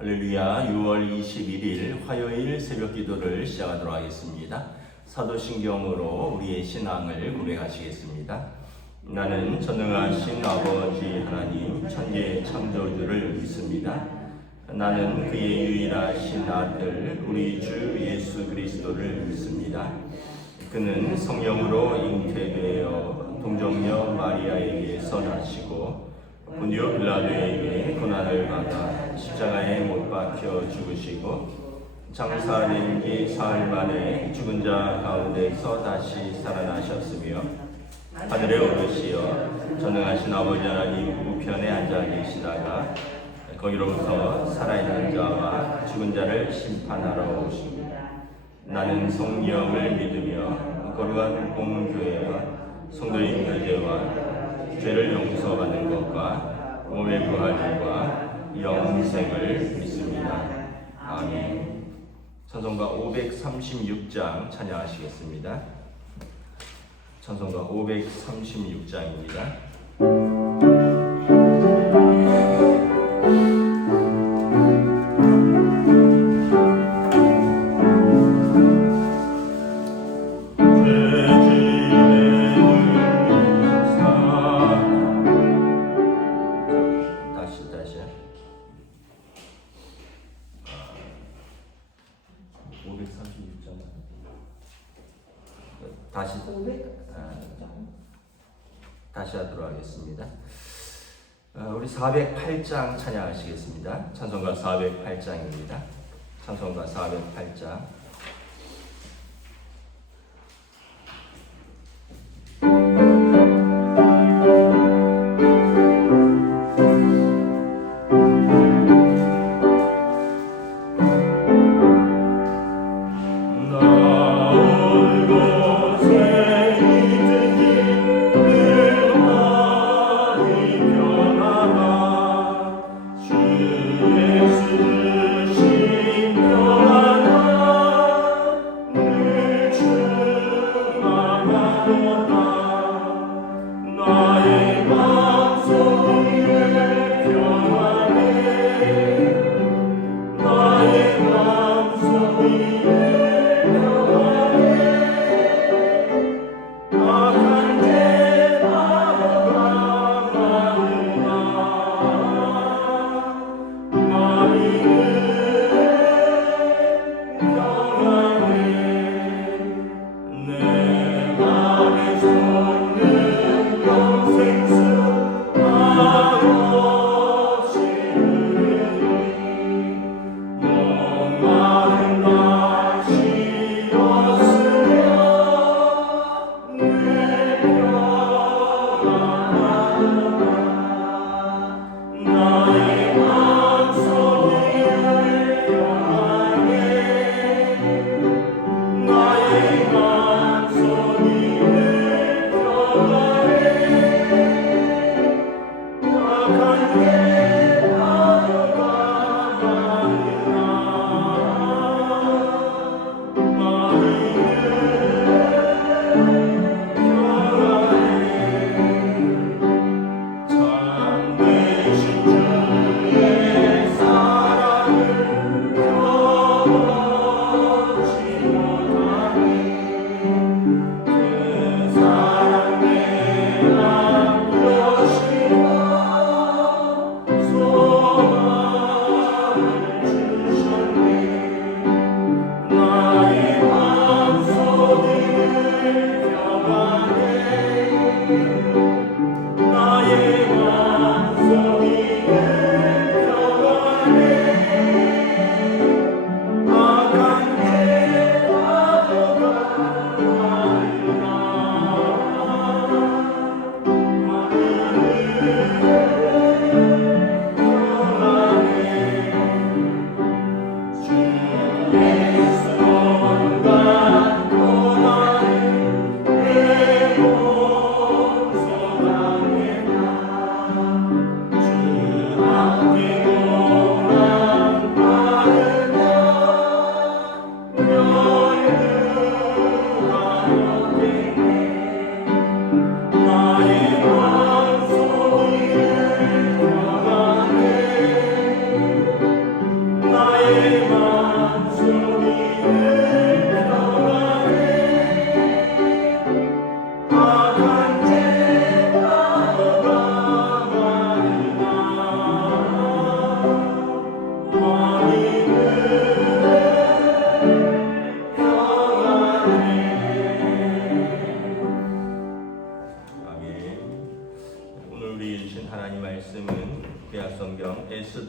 할렐루야. 6월 21일 화요일 새벽 기도를 시작하도록 하겠습니다. 사도신경으로 우리의 신앙을 고백하시겠습니다. 나는 전능하신 아버지 하나님 천지의 창조주를 믿습니다. 나는 그의 유일하신 아들 우리 주 예수 그리스도를 믿습니다. 그는 성령으로 잉태되어 동정녀 마리아에게서 나시고 본디오 빌라도에게 고난을 받아 십자가에 못 박혀 죽으시고 장사된 지 사흘 만에 죽은 자 가운데서 다시 살아나셨으며 하늘에 오르시어 전능하신 아버지 하나님 우편에 앉아 계시다가 거기로부터 살아있는 자와 죽은 자를 심판하러 오십니다. 나는 성령을 믿으며 거룩한 공교회와 성도의 교제와 죄를 용서받는 것과 몸의 부활과 영생을 믿습니다. 아멘. 찬송가 536장 찬양하시겠습니다. 찬송가 536장입니다. 다시 하도록 하겠습니다. 우리 408장 찬양하시겠습니다. 찬송가 408장입니다. 찬송가 408장. 예수 신 편하다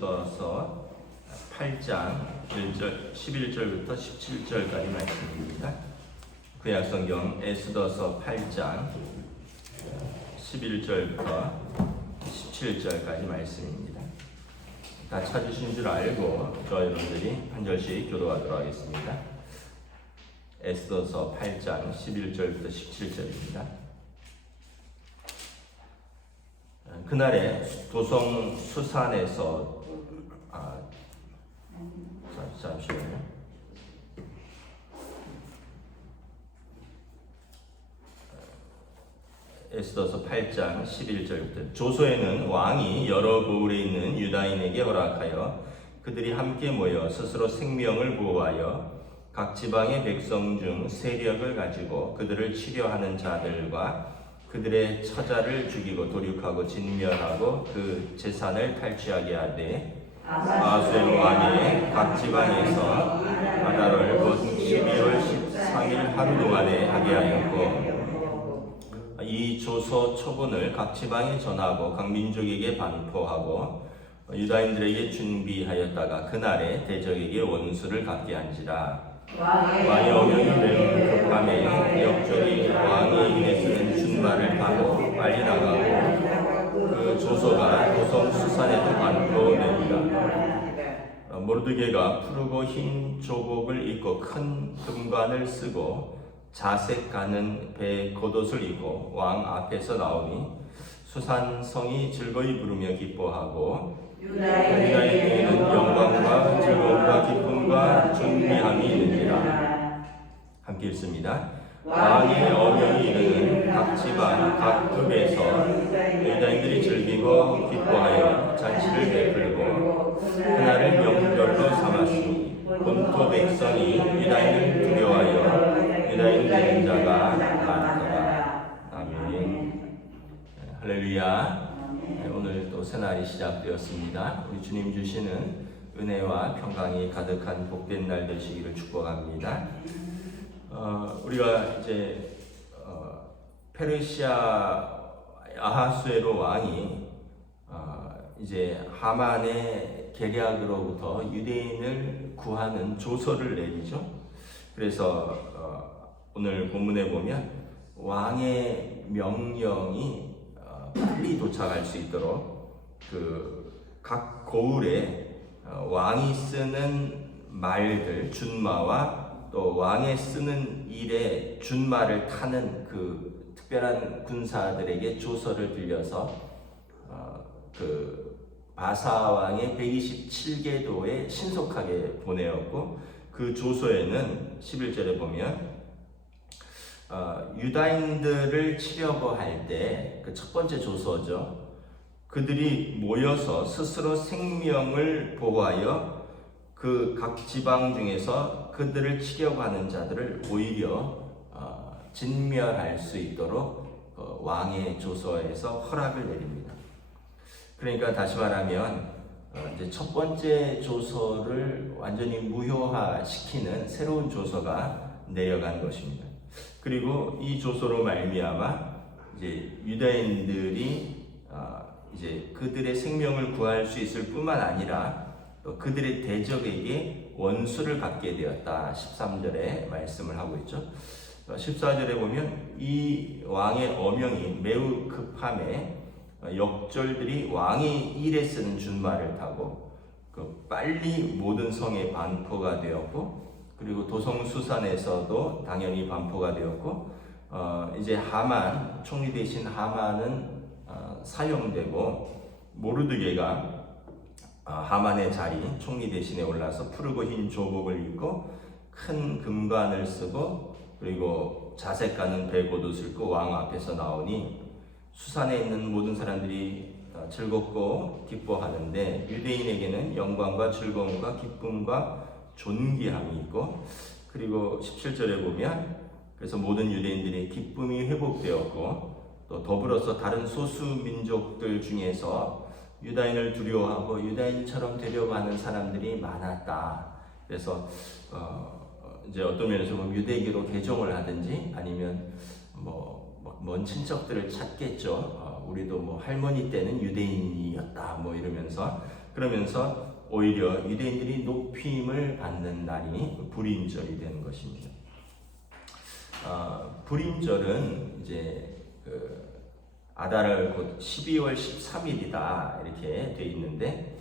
에스더서 8장 11절부터 17절까지 말씀입니다. 구약성경 에스더서 8장 11절부터 17절까지 말씀입니다. 다 찾으신 줄 알고 저와 여러분들이 한 절씩 교도하도록 하겠습니다. 에스더서 8장 11절부터 17절입니다. 그날에 도성 수산에서 잠시만요. 에스더서 8장 11절부터 조소에는 왕이 여러 고을에 있는 유다인에게 허락하여 그들이 함께 모여 스스로 생명을 보호하여 각 지방의 백성 중 세력을 가지고 그들을 치려하는 자들과 그들의 처자를 죽이고 도륙하고 진멸하고 그 재산을 탈취하게 하되 아하수엘 왕이 각 지방에서 아달월 곧 12월 13일 하루 동안에 하게 하였고 이 조서 초본을 각 지방에 전하고 각 민족에게 반포하고 유다인들에게 준비하였다가 그날에 대적에게 원수를 갚게 한지라. 왕의 어명이 매우 급함에 역적이 왕의 입에 쓰는 준말을 타고 빨리 나가고 그 조서가 도성 수산에도 반포되니라. 모르드게가 푸르고 흰 조복을 입고 큰 금관을 쓰고 자색 가는 배 겉옷을 입고 왕 앞에서 나오니 수산성이 즐거이 부르며 기뻐하고 유다인에게는 영광과 즐거움과 기쁨과 존귀함이 있느니라. 함께 읽습니다. 왕의 어명이 이르는 각 지방 각 급에서 유다인들이 즐기고 기뻐하여 잔치를 베풀고 그날을 명절로 삼았으니 본토 백성이 유다인을 두려워하여 유다인 되는 자가 많더라. 아멘. 할렐루야. 오늘 또 새날이 시작되었습니다. 우리 주님 주시는 은혜와 평강이 가득한 복된 날 되시기를 축복합니다. 우리가 이제 페르시아 아하수에로 왕이 이제 하만의 계략으로부터 유대인을 구하는 조서를 내리죠. 그래서 오늘 본문에 보면 왕의 명령이 빨리 도착할 수 있도록 그 각 고을에 왕이 쓰는 말들 준마와 또 왕의 쓰는 일에 준마를 타는 그 특별한 군사들에게 조서를 빌려서 그 바사 왕의 127계도에 신속하게 보내었고 그 조서에는 11절에 보면 유다인들을 치려고 할 때 그 첫 번째 조서죠. 그들이 모여서 스스로 생명을 보호하여 그 각 지방 중에서 그들을 치려고 하는 자들을 오히려 진멸할 수 있도록 왕의 조서에서 허락을 내립니다. 그러니까 다시 말하면 이제 첫 번째 조서를 완전히 무효화시키는 새로운 조서가 내려간 것입니다. 그리고 이 조서로 말미암아 이제 유다인들이 이제 그들의 생명을 구할 수 있을 뿐만 아니라 또 그들의 대적에게 원수를 갚게 되었다. 13절에 말씀을 하고 있죠. 14절에 보면 이 왕의 어명이 매우 급함에 역절들이 왕이 일에 쓰는 준말을 타고 그 빨리 모든 성에 반포가 되었고 그리고 도성 수산에서도 당연히 반포가 되었고 이제 하만 총리 대신 하만은 사용되고 모르드게가 하만의 자리 총리 대신에 올라서 푸르고 흰 조복을 입고 큰 금관을 쓰고 그리고 자색 가는 배옷을 입고 왕 앞에서 나오니 수산에 있는 모든 사람들이 즐겁고 기뻐하는데 유대인에게는 영광과 즐거움과 기쁨과 존귀함이 있고 그리고 17절에 보면 그래서 모든 유대인들의 기쁨이 회복되었고 또 더불어서 다른 소수 민족들 중에서 유다인을 두려워하고 유다인처럼 되려고 하는 사람들이 많았다. 그래서 이제 어떤 면에서 보면 유대교로 개종을 하든지 아니면 먼 친척들을 찾겠죠. 우리도 할머니 때는 유대인이었다 이러면서 그러면서 오히려 유대인들이 높임을 받는 날이 불임절이 되는 것입니다. 불임절은 이제 아달을 곧 12월 13일이다 이렇게 되어 있는데,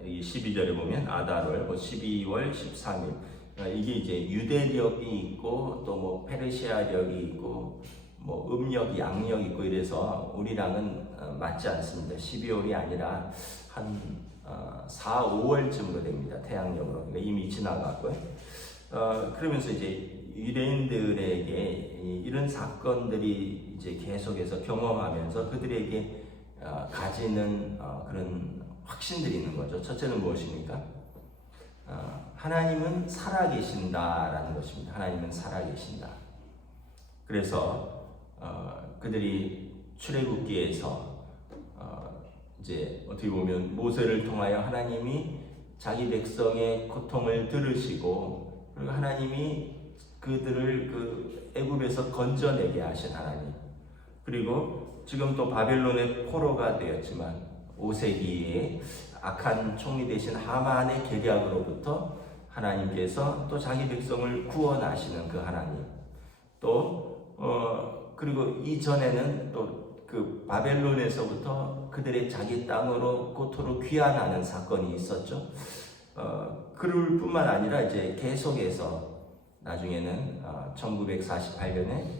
여기 12절에 보면 아달월 곧 12월 13일, 이게 이제 유대력이 있고 또 뭐 페르시아력이 있고 뭐 음력, 양력 있고 이래서 우리랑은 맞지 않습니다. 12월이 아니라 한 4, 5월쯤으로 됩니다. 태양력으로. 그러니까 이미 지나갔고요. 그러면서 이제 유대인들에게 이런 사건들이 이제 계속해서 경험하면서 그들에게 가지는 그런 확신들이 있는 거죠. 첫째는 무엇입니까? 하나님은 살아계신다라는 것입니다. 하나님은 살아계신다. 그래서 그들이 출애굽기에서 이제 어떻게 보면 모세를 통하여 하나님이 자기 백성의 고통을 들으시고, 그리고 하나님이 그들을 그 애굽에서 건져내게 하신 하나님, 그리고 지금 또 바벨론의 포로가 되었지만 5세기에 악한 총리 되신 하만의 계략으로부터 하나님께서 또 자기 백성을 구원하시는 그 하나님, 또 그리고 이전에는 또 그 바벨론에서부터 그들의 자기 땅으로 고토로 귀환하는 사건이 있었죠. 그럴 뿐만 아니라 이제 계속해서 나중에는 1948년에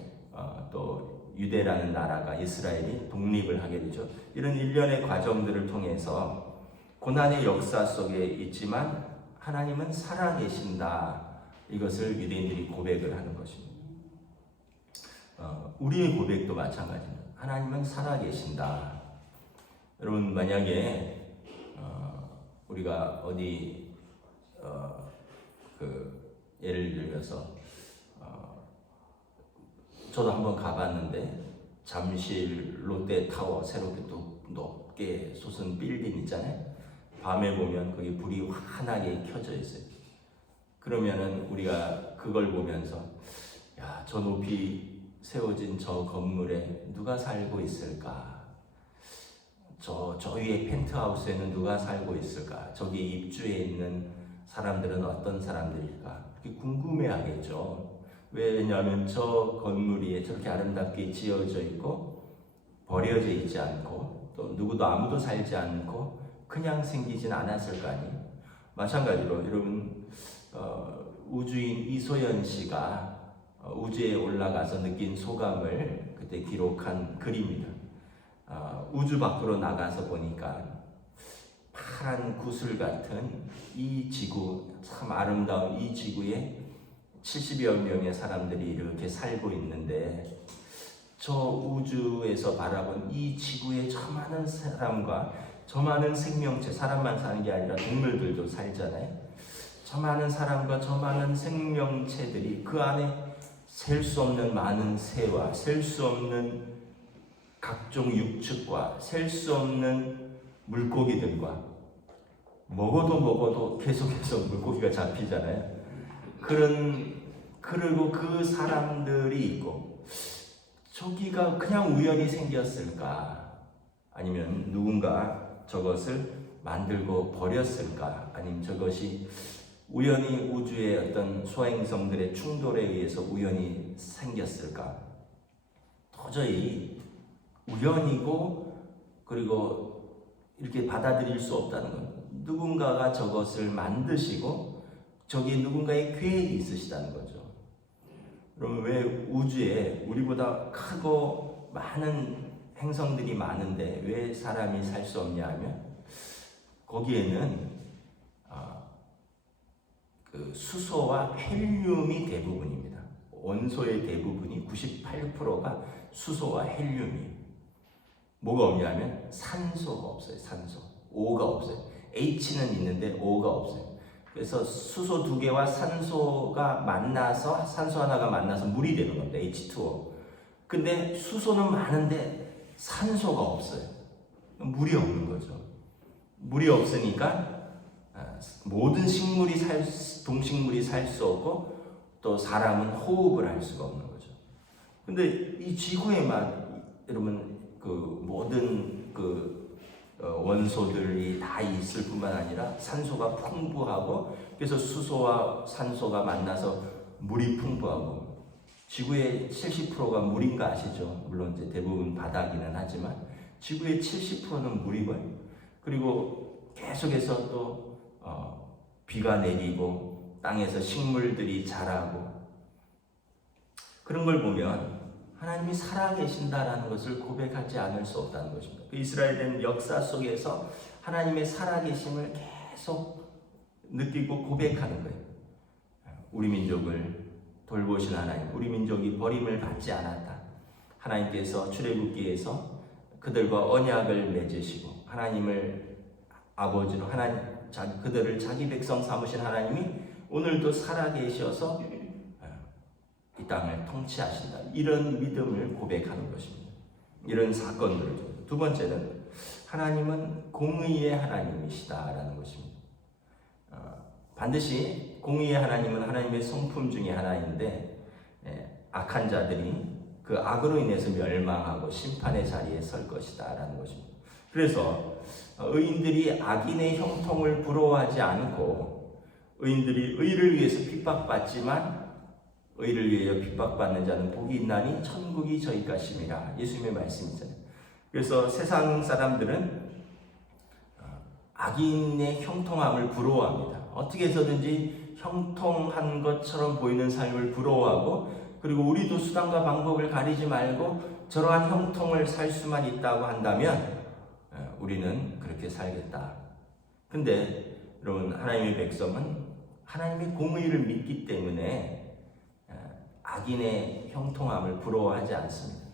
또 유대라는 나라가, 이스라엘이 독립을 하게 되죠. 이런 일련의 과정들을 통해서 고난의 역사 속에 있지만 하나님은 살아계신다, 이것을 유대인들이 고백을 하는 것입니다. 우리의 고백도 마찬가지입니다. 하나님은 살아계신다. 여러분, 만약에 우리가 어디 예를 들어서 저도 한번 가봤는데, 잠실 롯데타워 새롭게 또 높게 솟은 빌딩 있잖아요. 밤에 보면 거기 불이 환하게 켜져 있어요. 그러면은 우리가 그걸 보면서, 야, 저 높이 세워진 저 건물에 누가 살고 있을까? 저 위에 펜트하우스에는 누가 살고 있을까? 저기 입주해 있는 사람들은 어떤 사람들일까? 그게 궁금해하겠죠. 왜냐하면 저 건물이 저렇게 아름답게 지어져 있고 버려져 있지 않고 또 누구도 아무도 살지 않고 그냥 생기진 않았을 거 아니에요. 마찬가지로 여러분, 우주인 이소연 씨가 우주에 올라가서 느낀 소감을 그때 기록한 글입니다. 우주 밖으로 나가서 보니까 파란 구슬 같은 이 지구, 참 아름다운 이 지구에 70여 명의 사람들이 이렇게 살고 있는데, 저 우주에서 바라본 이 지구에 저 많은 사람과 저 많은 생명체, 사람만 사는 게 아니라 동물들도 살잖아요. 저 많은 사람과 저 많은 생명체들이 그 안에 셀 수 없는 많은 새와 셀 수 없는 각종 육축과 셀 수 없는 물고기들과, 먹어도 계속해서 물고기가 잡히잖아요. 그리고 그 사람들이 있고, 저기가 그냥 우연히 생겼을까? 아니면 누군가 저것을 만들고 버렸을까? 아니면 저것이 우연히 우주의 어떤 소행성들의 충돌에 의해서 우연히 생겼을까? 도저히 우연이고 그리고 이렇게 받아들일 수 없다는 건, 누군가가 저것을 만드시고 저기에 누군가의 계획이 있으시다는 거죠. 그럼 왜 우주에 우리보다 크고 많은 행성들이 많은데 왜 사람이 살 수 없냐 하면, 거기에는 그 수소와 헬륨이 대부분입니다. 원소의 대부분이 98%가 수소와 헬륨이에요. 뭐가 없냐면 산소가 없어요. 산소. O가 없어요. H는 있는데 O가 없어요. 그래서 수소 2개와 산소가 만나서, 산소 하나가 만나서 물이 되는 겁니다. H2O. 근데 수소는 많은데 산소가 없어요. 물이 없는 거죠. 물이 없으니까 모든 동식물이 살 수 없고 또 사람은 호흡을 할 수가 없는 거죠. 근데 이 지구에만 여러분 그 모든 그 원소들이 다 있을 뿐만 아니라 산소가 풍부하고, 그래서 수소와 산소가 만나서 물이 풍부하고, 지구의 70%가 물인 거 아시죠? 물론 이제 대부분 바다기는 하지만 지구의 70%는 물이고요. 그리고 계속해서 또 비가 내리고 땅에서 식물들이 자라고, 그런 걸 보면 하나님이 살아계신다라는 것을 고백하지 않을 수 없다는 것입니다. 그 이스라엘은 역사 속에서 하나님의 살아계심을 계속 느끼고 고백하는 거예요. 우리 민족을 돌보신 하나님, 우리 민족이 버림을 받지 않았다. 하나님께서 출애굽기에서 그들과 언약을 맺으시고 하나님을 아버지로 그들을 자기 백성 삼으신 하나님이 오늘도 살아계셔서 이 땅을 통치하신다. 이런 믿음을 고백하는 것입니다. 이런 사건들을. 두 번째는 하나님은 공의의 하나님이시다라는 것입니다. 반드시 공의의 하나님은 하나님의 성품 중에 하나인데, 악한 자들이 그 악으로 인해서 멸망하고 심판의 자리에 설 것이다라는 것입니다. 그래서 의인들이 악인의 형통을 부러워하지 않고, 의인들이 의를 위해서 핍박받지만 의를 위하여 핍박받는 자는 복이 있나니 천국이 저희 것임이라. 예수님의 말씀이잖아요. 그래서 세상 사람들은 악인의 형통함을 부러워합니다. 어떻게 해서든지 형통한 것처럼 보이는 삶을 부러워하고, 그리고 우리도 수단과 방법을 가리지 말고 저러한 형통을 살 수만 있다고 한다면 우리는 그렇게 살겠다. 근데 여러분, 하나님의 백성은 하나님의 공의를 믿기 때문에 악인의 형통함을 부러워하지 않습니다.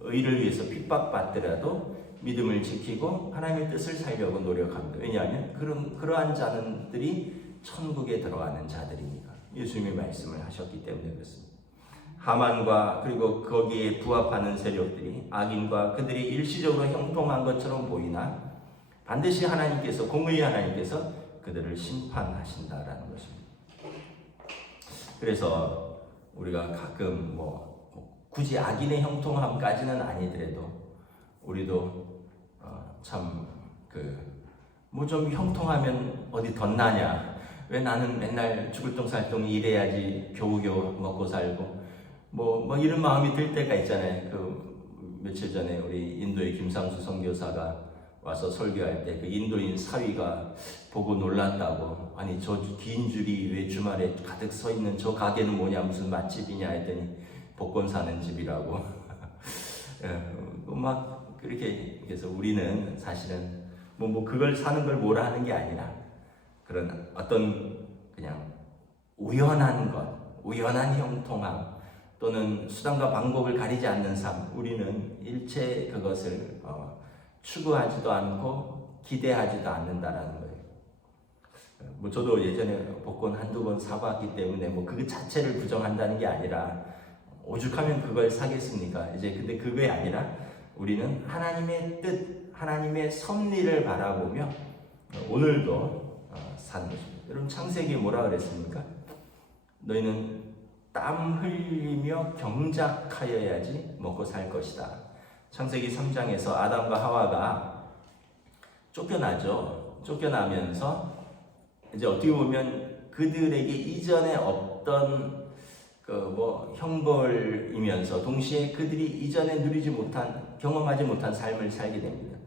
의를 위해서 핍박받더라도 믿음을 지키고 하나님의 뜻을 살려고 노력합니다. 왜냐하면 그러한 자들이 천국에 들어가는 자들이니까. 예수님이 말씀을 하셨기 때문에 그렇습니다. 하만과 그리고 거기에 부합하는 세력들이 악인과 그들이 일시적으로 형통한 것처럼 보이나 반드시 하나님께서, 공의의 하나님께서 그들을 심판하신다라는 것입니다. 그래서 우리가 가끔 굳이 악인의 형통함까지는 아니더라도 우리도 좀 형통하면 어디 덧나냐, 왜 나는 맨날 죽을 똥살똥 일해야지 겨우겨우 먹고 살고, 이런 마음이 들 때가 있잖아요. 며칠 전에 우리 인도의 김상수 선교사가 와서 설교할 때 그 인도인 사위가 보고 놀랐다고, 아니 저 긴 줄이 왜 주말에 가득 서 있는 저 가게는 뭐냐, 무슨 맛집이냐 했더니 복권 사는 집이라고. 막 그렇게 해서 우리는 사실은 그걸 사는 걸 뭐라 하는 게 아니라 그런 어떤 그냥 우연한 것, 우연한 형통함 또는 수단과 방법을 가리지 않는 삶, 우리는 일체 그것을 추구하지도 않고 기대하지도 않는다라는 거예요. 저도 예전에 복권 한두 번 사봤기 때문에 그거 자체를 부정한다는 게 아니라, 오죽하면 그걸 사겠습니까? 근데 그게 아니라 우리는 하나님의 뜻, 하나님의 섭리를 바라보며 오늘도 사는 것입니다. 여러분, 창세기에 뭐라 그랬습니까? 너희는 땀 흘리며 경작하여야지 먹고 살 것이다. 창세기 3장에서 아담과 하와가 쫓겨나죠. 쫓겨나면서 이제 어떻게 보면 그들에게 이전에 없던 형벌이면서 동시에 그들이 이전에 누리지 못한, 경험하지 못한 삶을 살게 됩니다.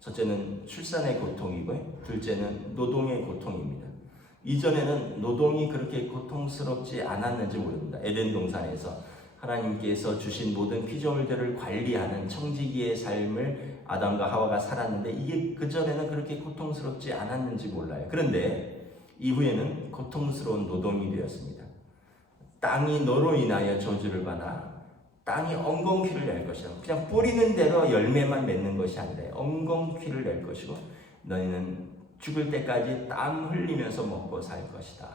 첫째는 출산의 고통이고요, 둘째는 노동의 고통입니다. 이전에는 노동이 그렇게 고통스럽지 않았는지 모릅니다. 에덴 동산에서 하나님께서 주신 모든 피조물들을 관리하는 청지기의 삶을 아담과 하와가 살았는데 이게 그전에는 그렇게 고통스럽지 않았는지 몰라요. 그런데 이후에는 고통스러운 노동이 되었습니다. 땅이 너로 인하여 저주를 받아 땅이 엉겅퀴를 낼 것이다. 그냥 뿌리는 대로 열매만 맺는 것이 아니라 엉겅퀴를 낼 것이고, 너희는 죽을 때까지 땀 흘리면서 먹고 살 것이다.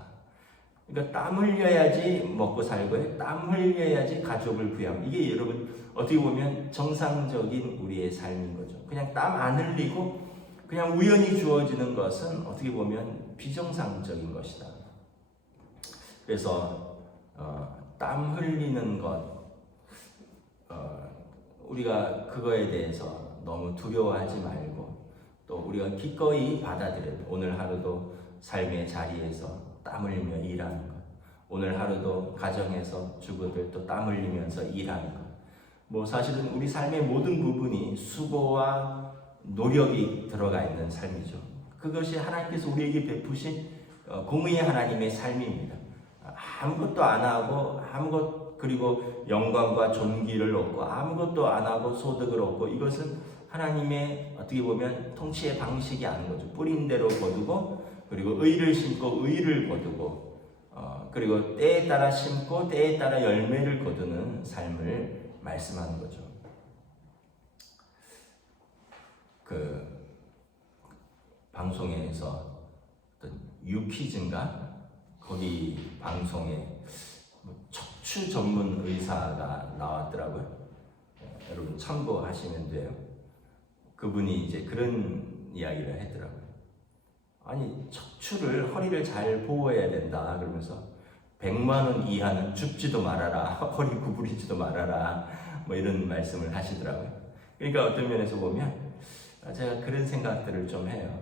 그러니까 땀 흘려야지 먹고 살고요, 땀 흘려야지 가족을 부양. 이게 여러분 어떻게 보면 정상적인 우리의 삶인 거죠. 그냥 땀 안 흘리고 그냥 우연히 주어지는 것은 어떻게 보면 비정상적인 것이다. 그래서 땀 흘리는 것, 우리가 그거에 대해서 너무 두려워하지 말고, 또 우리가 기꺼이 받아들여야 돼. 오늘 하루도 삶의 자리에서 땀 흘리며 일하는 것, 오늘 하루도 가정에서 주부들 또 땀 흘리면서 일하는 것, 뭐 사실은 우리 삶의 모든 부분이 수고와 노력이 들어가 있는 삶이죠. 그것이 하나님께서 우리에게 베푸신 공의의 하나님의 삶입니다. 아무것도 안 하고 그리고 영광과 존귀를 얻고 아무것도 안 하고 소득을 얻고, 이것은 하나님의 어떻게 보면 통치의 방식이 아닌 거죠. 뿌린 대로 거두고, 그리고 의를 심고 의를 거두고, 그리고 때에 따라 심고 때에 따라 열매를 거두는 삶을 말씀하는 거죠. 그 방송에서 어떤 유퀴즈인가 거기 방송에 척추 전문 의사가 나왔더라고요. 여러분 참고하시면 돼요. 그분이 이제 그런 이야기를 했더라고요. 아니, 척추를, 허리를 잘 보호해야 된다 그러면서 100만 원 이하는 줍지도 말아라, 허리 구부리지도 말아라, 뭐 이런 말씀을 하시더라고요. 그러니까 어떤 면에서 보면 제가 그런 생각들을 좀 해요.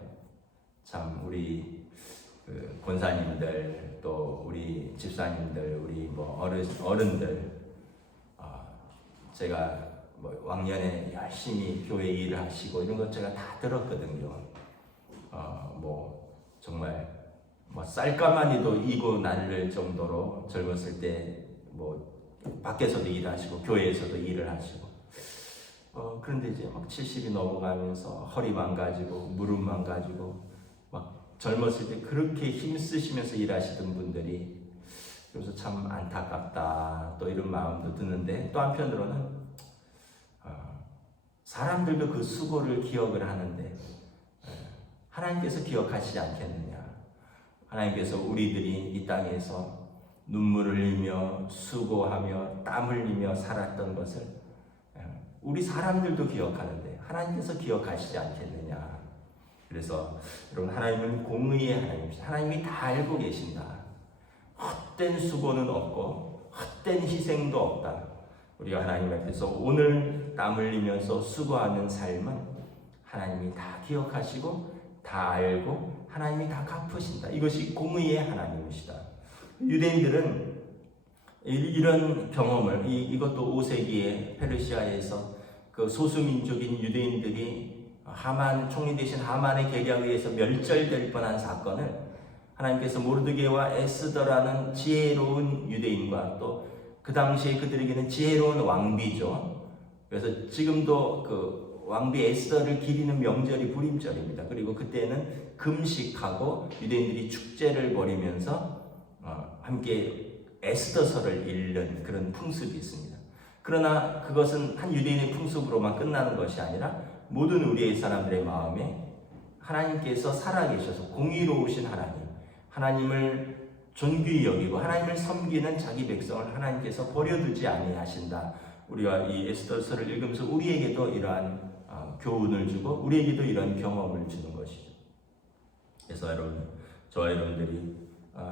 참 우리 그 권사님들, 또 우리 집사님들, 우리 뭐 어른들, 제가 뭐 왕년에 열심히 교회 일을 하시고 이런 것 제가 다 들었거든요. 뭐 정말 뭐 쌀가마니도 이고 날릴 정도로 젊었을 때 뭐 밖에서도 일하시고 교회에서도 일을 하시고, 그런데 이제 막 70이 넘어가면서 허리 망가지고 무릎 망가지고 막 젊었을 때 그렇게 힘쓰시면서 일하시던 분들이, 그래서 참 안타깝다 또 이런 마음도 드는데, 또 한편으로는 사람들도 그 수고를 기억을 하는데 하나님께서 기억하시지 않겠느냐. 하나님께서 우리들이 이 땅에서 눈물을 흘리며 수고하며 땀 흘리며 살았던 것을 우리 사람들도 기억하는데 하나님께서 기억하시지 않겠느냐. 그래서 여러분, 하나님은 공의의 하나님이시다. 하나님이 다 알고 계신다. 헛된 수고는 없고 헛된 희생도 없다. 우리가 하나님 앞에서 오늘 땀 흘리면서 수고하는 삶은 하나님이 다 기억하시고 다 알고 하나님이 다 갚으신다. 이것이 공의의 하나님이시다. 유대인들은 이런 경험을, 이것도 5세기에 페르시아에서 그 소수민족인 유대인들이 총리 대신 하만의 계략에 의해서 멸절될 뻔한 사건을 하나님께서 모르드게와 에스더라는 지혜로운 유대인과, 또 그 당시에 그들에게는 지혜로운 왕비죠. 그래서 지금도 그 왕비 에스더를 기리는 명절이 부림절입니다. 그리고 그때는 금식하고 유대인들이 축제를 벌이면서 함께 에스더서를 읽는 그런 풍습이 있습니다. 그러나 그것은 한 유대인의 풍습으로만 끝나는 것이 아니라 모든 우리의 사람들의 마음에 하나님께서 살아계셔서 공의로우신 하나님을 존귀히 여기고 하나님을 섬기는 자기 백성을 하나님께서 버려두지 아니하신다. 우리가 이 에스더서를 읽으면서 우리에게도 이러한 교훈을 주고 우리에게도 이런 경험을 주는 것이죠. 그래서 여러분, 저와 여러분들이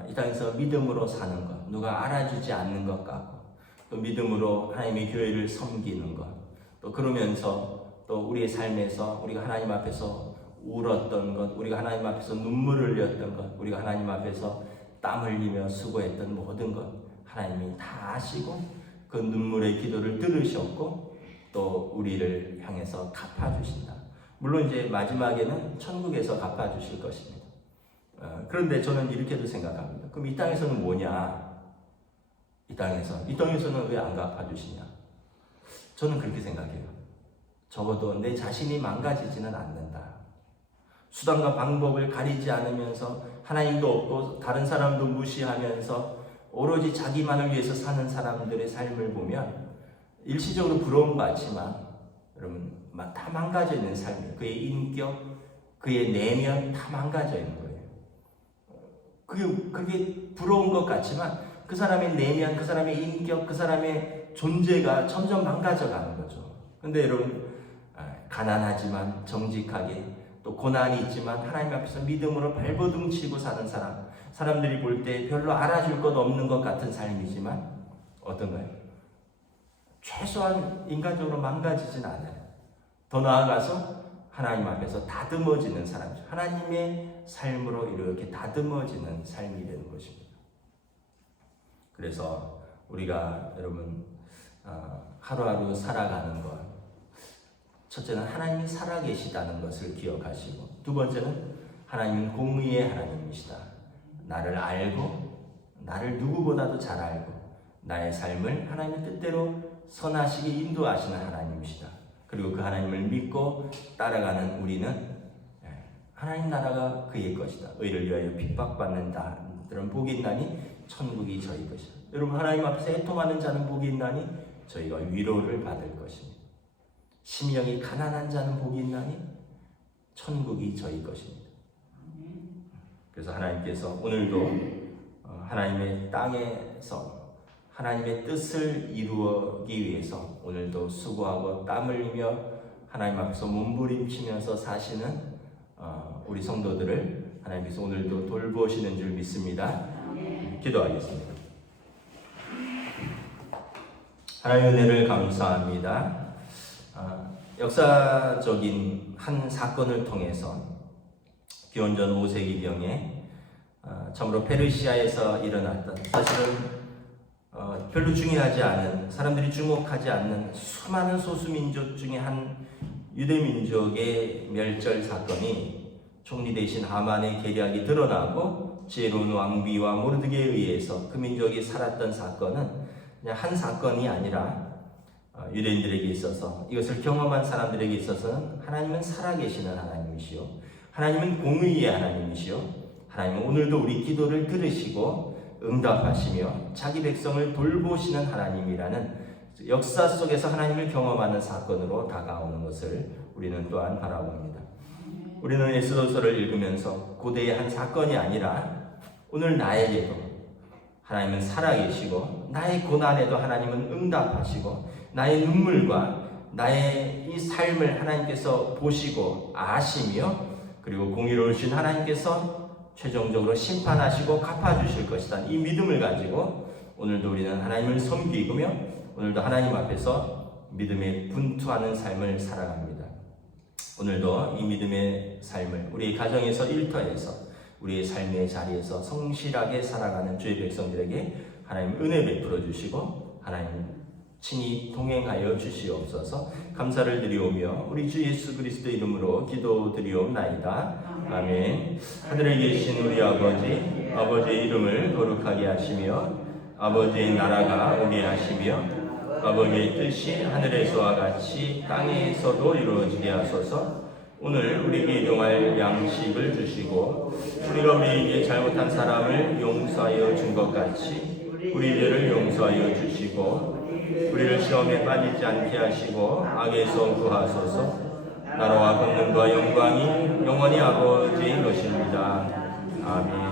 이 땅에서 믿음으로 사는 것, 누가 알아주지 않는 것 같고, 또 믿음으로 하나님의 교회를 섬기는 것, 또 그러면서 또 우리의 삶에서 우리가 하나님 앞에서 울었던 것, 우리가 하나님 앞에서 눈물을 흘렸던 것, 우리가 하나님 앞에서 땀 흘리며 수고했던 모든 것 하나님이 다 아시고 그 눈물의 기도를 들으셨고 또 우리를 향해서 갚아주신다. 물론 이제 마지막에는 천국에서 갚아주실 것입니다. 그런데 저는 이렇게도 생각합니다. 그럼 이 땅에서는 뭐냐? 이 땅에서는 왜 안 갚아주시냐? 저는 그렇게 생각해요. 적어도 내 자신이 망가지지는 않는다. 수단과 방법을 가리지 않으면서 하나님도 없고 다른 사람도 무시하면서 오로지 자기만을 위해서 사는 사람들의 삶을 보면 일시적으로 부러운 것 같지만 여러분, 다 망가져 있는 삶이에요. 그의 인격, 그의 내면 다 망가져 있는 거예요. 그게 부러운 것 같지만 그 사람의 내면, 그 사람의 인격, 그 사람의 존재가 점점 망가져 가는 거죠. 근데 여러분, 가난하지만 정직하게, 또 고난이 있지만 하나님 앞에서 믿음으로 발버둥 치고 사는 사람들이 볼 때 별로 알아줄 것 없는 것 같은 삶이지만 어떤가요? 최소한 인간적으로 망가지진 않아요. 더 나아가서 하나님 앞에서 다듬어지는 사람이죠. 하나님의 삶으로 이렇게 다듬어지는 삶이 되는 것입니다. 그래서 우리가 여러분 하루하루 살아가는 것, 첫째는 하나님이 살아계시다는 것을 기억하시고, 두 번째는 하나님은 공의의 하나님이시다. 나를 알고 나를 누구보다도 잘 알고 나의 삶을 하나님의 뜻대로 선하시게 인도하시는 하나님이시다. 그리고 그 하나님을 믿고 따라가는 우리는 하나님 나라가 그의 것이다. 의를 위하여 핍박받는 자들은 복이 있나니 천국이 저희 것이다. 여러분, 하나님 앞에서 애통하는 자는 복이 있나니 저희가 위로를 받을 것입니다. 심령이 가난한 자는 복이 있나니 천국이 저희 것입니다. 그래서 하나님께서 오늘도 하나님의 땅에서 하나님의 뜻을 이루기 위해서 오늘도 수고하고 땀 흘리며 하나님 앞에서 몸부림치면서 사시는 우리 성도들을 하나님께서 오늘도 돌보시는 줄 믿습니다. 기도하겠습니다. 하나님의 은혜를 감사합니다. 역사적인 한 사건을 통해서 기원전 5세기경에 참으로 페르시아에서 일어났던, 사실은 별로 중요하지 않은, 사람들이 주목하지 않는 수많은 소수민족 중에 한 유대민족의 멸절 사건이 총리 대신 하만의 계략이 드러나고 지혜로운 왕비와 모르드게에 의해서 그 민족이 살았던 사건은 그냥 한 사건이 아니라 유대인들에게 있어서, 이것을 경험한 사람들에게 있어서는 하나님은 살아계시는 하나님이시오, 하나님은 공의의 하나님이시오, 하나님은 오늘도 우리 기도를 들으시고 응답하시며 자기 백성을 돌보시는 하나님이라는 역사 속에서 하나님을 경험하는 사건으로 다가오는 것을 우리는 또한 바라봅니다. 우리는 에스더서를 읽으면서 고대의 한 사건이 아니라 오늘 나에게도 하나님은 살아계시고 나의 고난에도 하나님은 응답하시고 나의 눈물과 나의 이 삶을 하나님께서 보시고 아시며 그리고 공의로우신 하나님께서 최종적으로 심판하시고 갚아주실 것이다. 이 믿음을 가지고 오늘도 우리는 하나님을 섬기며 오늘도 하나님 앞에서 믿음에 분투하는 삶을 살아갑니다. 오늘도 이 믿음의 삶을 우리 가정에서 일터에서 우리의 삶의 자리에서 성실하게 살아가는 주의 백성들에게 하나님 은혜 베풀어 주시고 하나님 친히 동행하여 주시옵소서. 감사를 드리오며 우리 주 예수 그리스도의 이름으로 기도드리옵나이다. 아멘. 하늘에 계신 우리 아버지, 아버지의 이름을 거룩하게 하시며 아버지의 나라가 오게 하시며 아버지의 뜻이 하늘에서와 같이 땅에서도 이루어지게 하소서. 오늘 우리에게 일용할 양식을 주시고 우리가 우리에게 잘못한 사람을 용서하여 준 것 같이 우리 죄를 용서하여 주시고 우리를 시험에 빠지지 않게 하시고 악에서 구하소서. 나라와 권능과 영광이 영원히 아버지인 것입니다. 아멘.